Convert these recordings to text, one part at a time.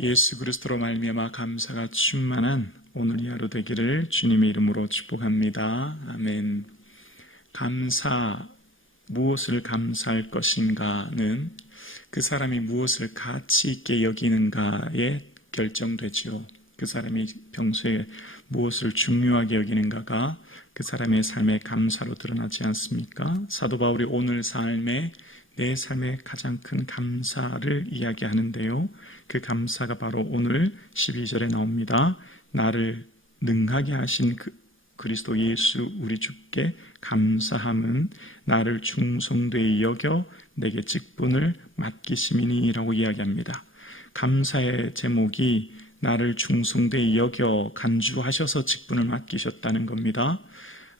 예수 그리스도로 말미암아 감사가 충만한 오늘 이 하루 되기를 주님의 이름으로 축복합니다. 아멘. 감사, 무엇을 감사할 것인가는 그 사람이 무엇을 가치 있게 여기는가에 결정되지요. 그 사람이 평소에 무엇을 중요하게 여기는가가 그 사람의 삶의 감사로 드러나지 않습니까? 사도 바울이 오늘 삶에 내 삶의 가장 큰 감사를 이야기하는데요. 그 감사가 바로 오늘 12절에 나옵니다. 나를 능하게 하신 그리스도 예수 우리 주께 감사함은 나를 충성되이 여겨 내게 직분을 맡기심이니라고 이야기합니다. 감사의 제목이 나를 충성되이 여겨 간주하셔서 직분을 맡기셨다는 겁니다.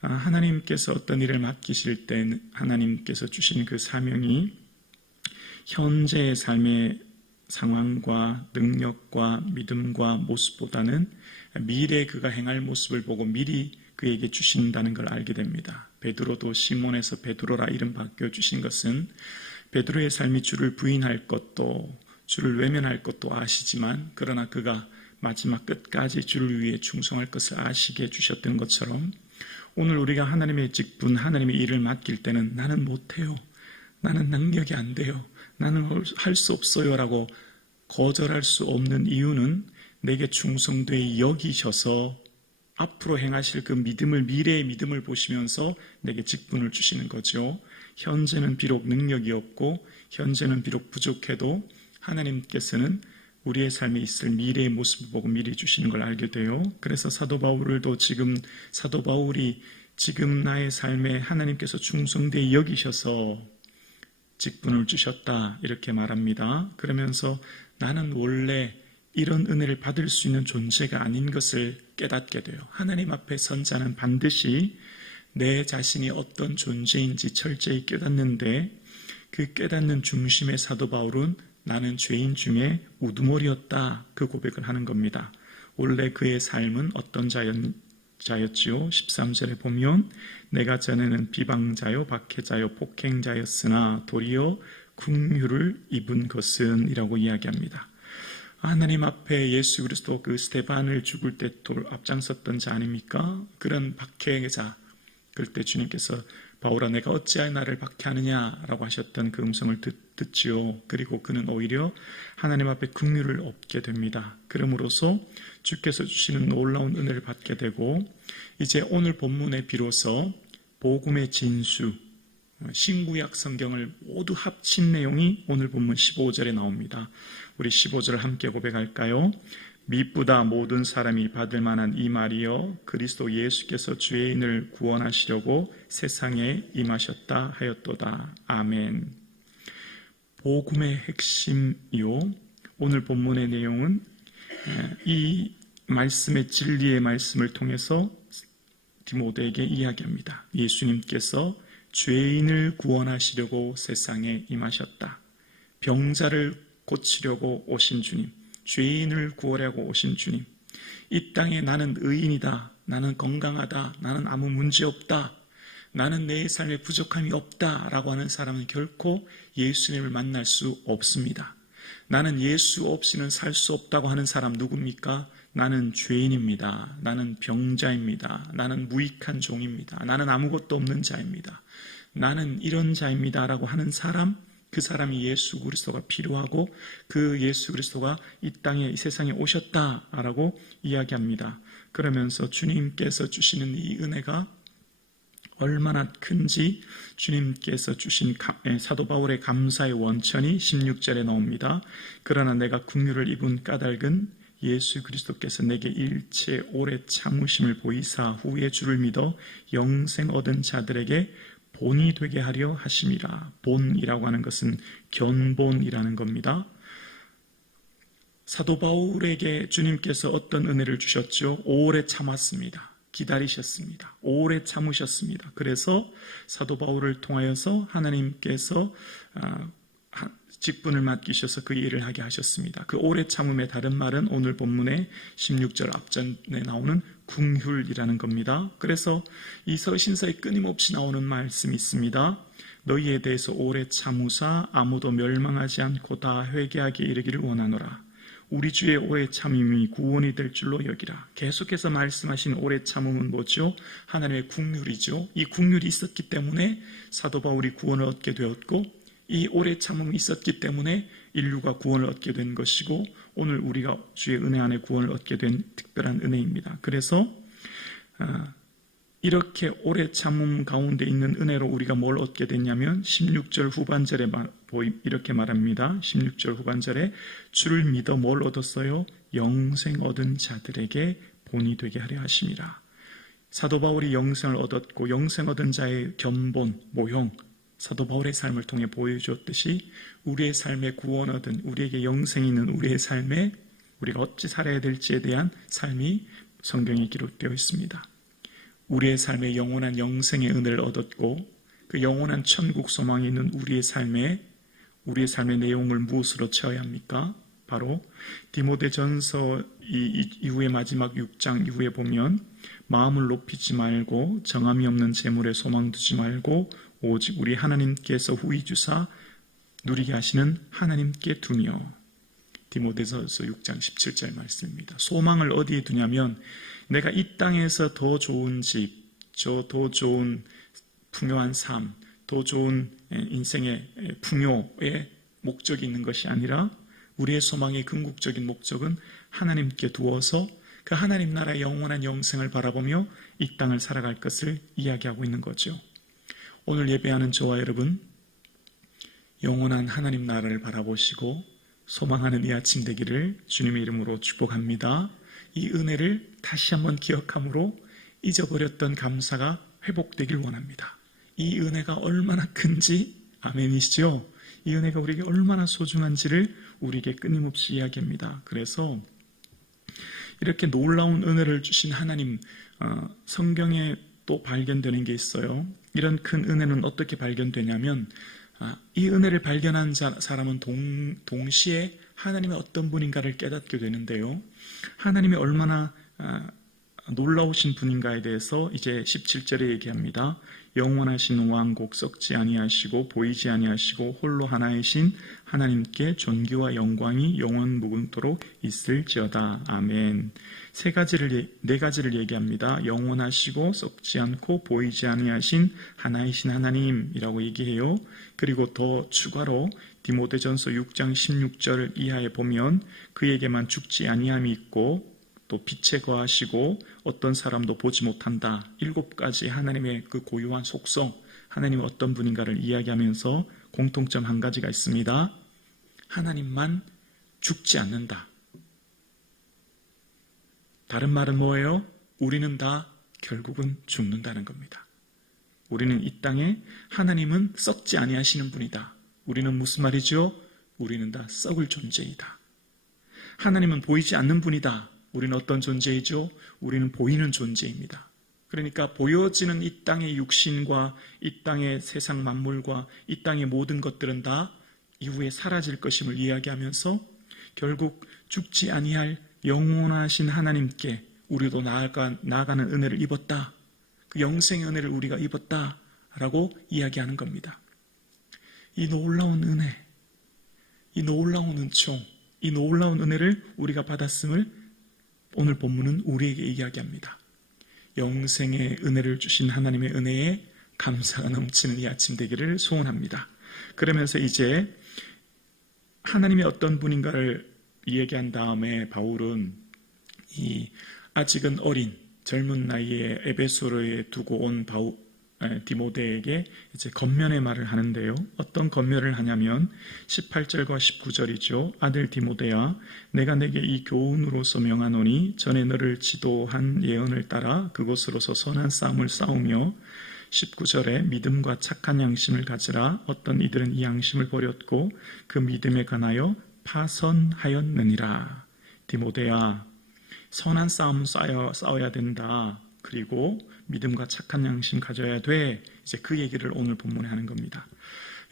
하나님께서 어떤 일을 맡기실 때 하나님께서 주신 그 사명이 현재의 삶의 상황과 능력과 믿음과 모습보다는 미래에 그가 행할 모습을 보고 미리 그에게 주신다는 걸 알게 됩니다. 베드로도 시몬에서 베드로라 이름 바뀌어주신 것은 베드로의 삶이 주를 부인할 것도 주를 외면할 것도 아시지만 그러나 그가 마지막 끝까지 주를 위해 충성할 것을 아시게 해주셨던 것처럼 오늘 우리가 하나님의 직분, 하나님의 일을 맡길 때는 나는 못해요. 나는 능력이 안 돼요. 나는 할 수 없어요 라고 거절할 수 없는 이유는 내게 충성되이 여기셔서 앞으로 행하실 그 믿음을, 미래의 믿음을 보시면서 내게 직분을 주시는 거죠. 현재는 비록 능력이 없고 현재는 비록 부족해도 하나님께서는 우리의 삶에 있을 미래의 모습을 보고 미리 주시는 걸 알게 돼요. 그래서 사도 바울도 사도 바울이 지금 나의 삶에 하나님께서 충성되이 여기셔서 직분을 주셨다 이렇게 말합니다. 그러면서 나는 원래 이런 은혜를 받을 수 있는 존재가 아닌 것을 깨닫게 돼요. 하나님 앞에 선 자는 반드시 내 자신이 어떤 존재인지 철저히 깨닫는데 그 깨닫는 중심의 사도 바울은 나는 죄인 중에 우두머리였다 그 고백을 하는 겁니다. 원래 그의 삶은 어떤 자였지요? 13절에 보면 내가 전에는 비방자요 박해자요 폭행자였으나 도리어 긍휼을 입은 것은 이라고 이야기합니다. 하나님 앞에 예수 그리스도 그 스데반을 죽을 때 앞장섰던 자 아닙니까? 그런 박해자, 그럴 때 주님께서 바울아 내가 어찌하여 나를 박해하느냐라고 하셨던 그 음성을 듣지요. 그리고 그는 오히려 하나님 앞에 긍휼을 얻게 됩니다. 그러므로서 주께서 주시는 놀라운 은혜를 받게 되고 이제 오늘 본문에 비로소 복음의 진수, 신구약 성경을 모두 합친 내용이 오늘 본문 15절에 나옵니다. 우리 15절을 함께 고백할까요? 미쁘다 모든 사람이 받을 만한 이 말이여 그리스도 예수께서 죄인을 구원하시려고 세상에 임하셨다 하였도다. 아멘. 복음의 핵심이요. 오늘 본문의 내용은 이 말씀의 진리의 말씀을 통해서 디모데에게 이야기합니다. 예수님께서 죄인을 구원하시려고 세상에 임하셨다. 병자를 고치려고 오신 주님, 죄인을 구하려고 오신 주님, 이 땅에 나는 의인이다, 나는 건강하다, 나는 아무 문제 없다, 나는 내 삶에 부족함이 없다 라고 하는 사람은 결코 예수님을 만날 수 없습니다. 나는 예수 없이는 살 수 없다고 하는 사람 누굽니까? 나는 죄인입니다. 나는 병자입니다. 나는 무익한 종입니다. 나는 아무것도 없는 자입니다. 나는 이런 자입니다 라고 하는 사람, 그 사람이 예수 그리스도가 필요하고 그 예수 그리스도가 이 땅에 이 세상에 오셨다라고 이야기합니다. 그러면서 주님께서 주시는 이 은혜가 얼마나 큰지 주님께서 주신 사도 바울의 감사의 원천이 16절에 나옵니다. 그러나 내가 긍휼을 입은 까닭은 예수 그리스도께서 내게 일체 오래 참으심을 보이사 후에 주를 믿어 영생 얻은 자들에게 본이 되게 하려 하심이라. 본이라고 하는 것은 견본이라는 겁니다. 사도 바울에게 주님께서 어떤 은혜를 주셨죠? 오래 참았습니다. 기다리셨습니다. 오래 참으셨습니다. 그래서 사도 바울을 통하여서 하나님께서 직분을 맡기셔서 그 일을 하게 하셨습니다. 그 오래 참음의 다른 말은 오늘 본문의 16절 앞전에 나오는 긍휼이라는 겁니다. 그래서 이 서신서에 끊임없이 나오는 말씀이 있습니다. 너희에 대해서 오래 참으사 아무도 멸망하지 않고 다 회개하게 이르기를 원하노라. 우리 주의 오래 참음이 구원이 될 줄로 여기라. 계속해서 말씀하신 오래 참음은 뭐죠? 하나님의 국률이죠. 이 국률이 있었기 때문에 사도 바울이 구원을 얻게 되었고, 이 오래 참음이 있었기 때문에 인류가 구원을 얻게 된 것이고, 오늘 우리가 주의 은혜 안에 구원을 얻게 된 특별한 은혜입니다. 그래서 이렇게 오래 참음 가운데 있는 은혜로 우리가 뭘 얻게 됐냐면 16절 후반절에 이렇게 말합니다. 16절 후반절에 주를 믿어 뭘 얻었어요? 영생 얻은 자들에게 본이 되게 하려 하심이라. 사도 바울이 영생을 얻었고, 영생 얻은 자의 견본, 모형, 사도 바울의 삶을 통해 보여주었듯이 우리의 삶에 구원 얻은, 우리에게 영생이 있는 우리의 삶에 우리가 어찌 살아야 될지에 대한 삶이 성경에 기록되어 있습니다. 우리의 삶에 영원한 영생의 은혜를 얻었고, 그 영원한 천국 소망이 있는 우리의 삶의 내용을 무엇으로 채워야 합니까? 바로 디모데전서 이후의 마지막 6장 이후에 보면 마음을 높이지 말고 정함이 없는 재물에 소망 두지 말고 오직 우리 하나님께서 후히 주사 누리게 하시는 하나님께 두며. 디모데전서 6장 17절 말씀입니다. 소망을 어디에 두냐면 내가 이 땅에서 더 좋은 집, 더 좋은 풍요한 삶, 더 좋은 인생의 풍요의 목적이 있는 것이 아니라 우리의 소망의 궁극적인 목적은 하나님께 두어서 그 하나님 나라의 영원한 영생을 바라보며 이 땅을 살아갈 것을 이야기하고 있는 거죠. 오늘 예배하는 저와 여러분, 영원한 하나님 나라를 바라보시고 소망하는 이 아침 되기를 주님의 이름으로 축복합니다. 이 은혜를 다시 한번 기억함으로 잊어버렸던 감사가 회복되길 원합니다. 이 은혜가 얼마나 큰지, 아멘이시죠? 이 은혜가 우리에게 얼마나 소중한지를 우리에게 끊임없이 이야기합니다. 그래서 이렇게 놀라운 은혜를 주신 하나님, 성경에 또 발견되는 게 있어요. 이런 큰 은혜는 어떻게 발견되냐면 이 은혜를 발견한 사람은 동시에 하나님의 어떤 분인가를 깨닫게 되는데요. 하나님이 얼마나 놀라우신 분인가에 대해서 이제 17절에 얘기합니다. 영원하신 왕국 썩지 아니하시고 보이지 아니하시고 홀로 하나이신 하나님께 존귀와 영광이 영원 무궁토록 있을지어다. 아멘. 네 가지를 얘기합니다. 영원하시고 썩지 않고 보이지 아니하신 하나이신 하나님이라고 얘기해요. 그리고 더 추가로 디모데전서 6장 16절 이하에 보면 그에게만 죽지 아니함이 있고 또 빛에 거하시고 어떤 사람도 보지 못한다. 7가지 하나님의 그 고유한 속성, 하나님은 어떤 분인가를 이야기하면서 공통점 한 가지가 있습니다. 하나님만 죽지 않는다. 다른 말은 뭐예요? 우리는 다 결국은 죽는다는 겁니다. 우리는 이 땅에 하나님은 썩지 아니하시는 분이다. 우리는 무슨 말이죠? 우리는 다 썩을 존재이다. 하나님은 보이지 않는 분이다. 우리는 어떤 존재이죠? 우리는 보이는 존재입니다. 그러니까 보여지는 이 땅의 육신과 이 땅의 세상 만물과 이 땅의 모든 것들은 다 이후에 사라질 것임을 이야기하면서 결국 죽지 아니할 영원하신 하나님께 우리도 나아가는 은혜를 입었다. 그 영생의 은혜를 우리가 입었다라고 이야기하는 겁니다. 이 놀라운 은혜, 이 놀라운 은총, 이 놀라운 은혜를 우리가 받았음을 오늘 본문은 우리에게 이야기합니다. 영생의 은혜를 주신 하나님의 은혜에 감사가 넘치는 이 아침 되기를 소원합니다. 그러면서 이제 하나님이 어떤 분인가를 이야기한 다음에 바울은 이 아직은 어린 젊은 나이에 에베소에 두고 온 디모데에게 이제 권면의 말을 하는데요. 어떤 권면을 하냐면 18절과 19절이죠. 아들 디모데야, 내가 내게 이 교훈으로서 명하노니 전에 너를 지도한 예언을 따라 그곳으로서 선한 싸움을 싸우며 19절에 믿음과 착한 양심을 가지라. 어떤 이들은 이 양심을 버렸고 그 믿음에 관하여 파선하였느니라. 디모데야, 선한 싸움 싸워야 된다. 그리고 믿음과 착한 양심 가져야 돼. 이제 그 얘기를 오늘 본문에 하는 겁니다.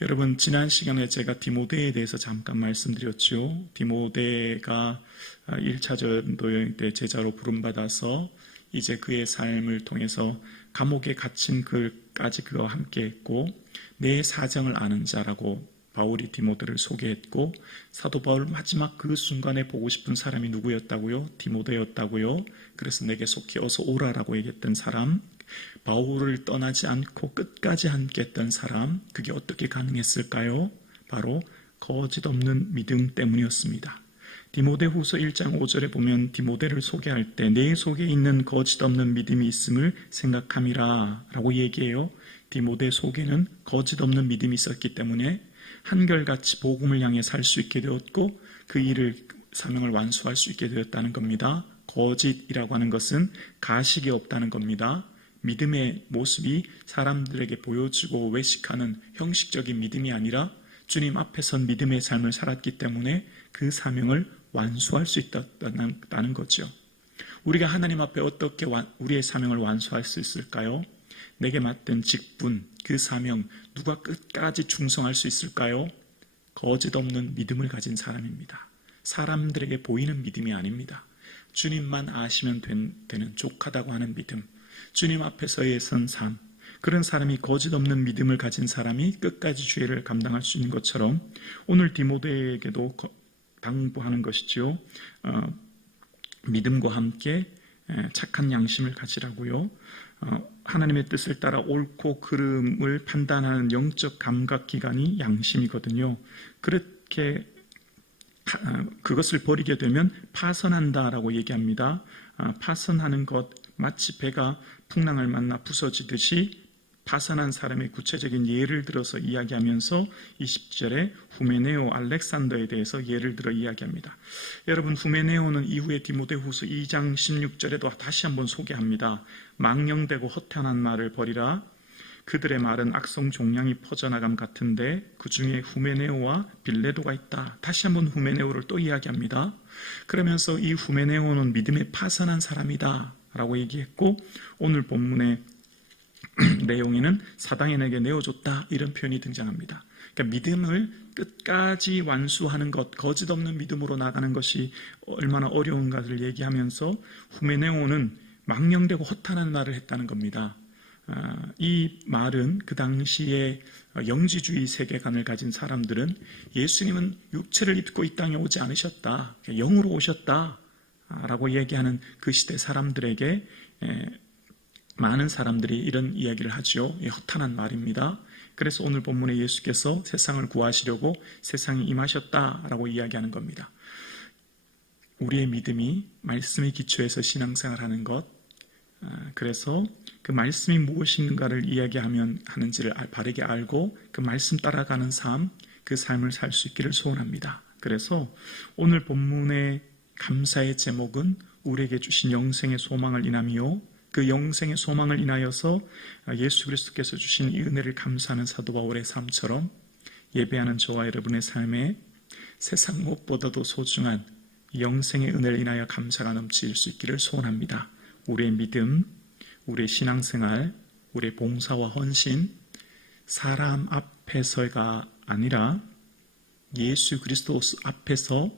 여러분, 지난 시간에 제가 디모데에 대해서 잠깐 말씀드렸죠. 디모데가 1차 전도 여행 때 제자로 부름받아서 이제 그의 삶을 통해서 감옥에 갇힌 그까지 그와 함께 했고 내 사정을 아는 자라고 바울이 디모데를 소개했고 사도 바울 마지막 그 순간에 보고 싶은 사람이 누구였다고요? 디모데였다고요. 그래서 내게 속히 어서 오라라고 얘기했던 사람, 바울을 떠나지 않고 끝까지 함께했던 사람, 그게 어떻게 가능했을까요? 바로 거짓 없는 믿음 때문이었습니다. 디모데후서 1장 5절에 보면 디모데를 소개할 때 내 속에 있는 거짓 없는 믿음이 있음을 생각함이라 라고 얘기해요. 디모데 속에는 거짓 없는 믿음이 있었기 때문에 한결같이 복음을 향해 살 수 있게 되었고 그 일을 사명을 완수할 수 있게 되었다는 겁니다. 거짓이라고 하는 것은 가식이 없다는 겁니다. 믿음의 모습이 사람들에게 보여주고 외식하는 형식적인 믿음이 아니라 주님 앞에 선 믿음의 삶을 살았기 때문에 그 사명을 완수할 수 있다는 거죠. 우리가 하나님 앞에 어떻게 우리의 사명을 완수할 수 있을까요? 내게 맡은 직분, 그 사명, 누가 끝까지 충성할 수 있을까요? 거짓 없는 믿음을 가진 사람입니다. 사람들에게 보이는 믿음이 아닙니다. 주님만 아시면 되는 족하다고 하는 믿음, 주님 앞에서의 선 삶, 그런 사람이 거짓 없는 믿음을 가진 사람이 끝까지 주의를 감당할 수 있는 것처럼 오늘 디모데에게도 당부하는 것이지요. 믿음과 함께 착한 양심을 가지라고요. 하나님의 뜻을 따라 옳고 그름을 판단하는 영적 감각기관이 양심이거든요. 그렇게 그것을 버리게 되면 파선한다라고 얘기합니다. 파선하는 것, 마치 배가 풍랑을 만나 부서지듯이 파선한 사람의 구체적인 예를 들어서 이야기하면서 20절에 후메네오 알렉산더에 대해서 예를 들어 이야기합니다. 여러분, 후메네오는 이후에 디모데후서 2장 16절에도 다시 한번 소개합니다. 망령되고 허탄한 말을 버리라. 그들의 말은 악성 종양이 퍼져나감 같은데 그 중에 후메네오와 빌레도가 있다. 다시 한번 후메네오를 또 이야기합니다. 그러면서 이 후메네오는 믿음에 파선한 사람이다 라고 얘기했고 오늘 본문의 내용에는 사당인에게 내어줬다 이런 표현이 등장합니다. 그러니까 믿음을 끝까지 완수하는 것, 거짓 없는 믿음으로 나가는 것이 얼마나 어려운가를 얘기하면서 후메네오는 망령되고 허탄한 말을 했다는 겁니다. 이 말은 그 당시에 영지주의 세계관을 가진 사람들은 예수님은 육체를 입고 이 땅에 오지 않으셨다, 영으로 오셨다 라고 얘기하는 그 시대 사람들에게 많은 사람들이 이런 이야기를 하죠. 허탄한 말입니다. 그래서 오늘 본문에 예수께서 세상을 구하시려고 세상에 임하셨다라고 이야기하는 겁니다. 우리의 믿음이 말씀의 기초에서 신앙생활하는 것, 그래서 그 말씀이 무엇인가를 이야기하면 하는지를 바르게 알고 그 말씀 따라가는 삶, 그 삶을 살 수 있기를 소원합니다. 그래서 오늘 본문의 감사의 제목은 우리에게 주신 영생의 소망을 인하며 그 영생의 소망을 인하여서 예수 그리스도께서 주신 이 은혜를 감사하는 사도 바울의 삶처럼 예배하는 저와 여러분의 삶에 세상 무엇보다도 소중한 영생의 은혜를 인하여 감사가 넘칠 수 있기를 소원합니다. 우리의 믿음, 우리의 신앙생활, 우리의 봉사와 헌신, 사람 앞에서가 아니라 예수 그리스도 앞에서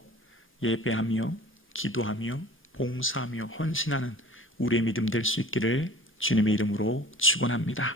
예배하며 기도하며 봉사하며 헌신하는 우리의 믿음 될 수 있기를 주님의 이름으로 축원합니다.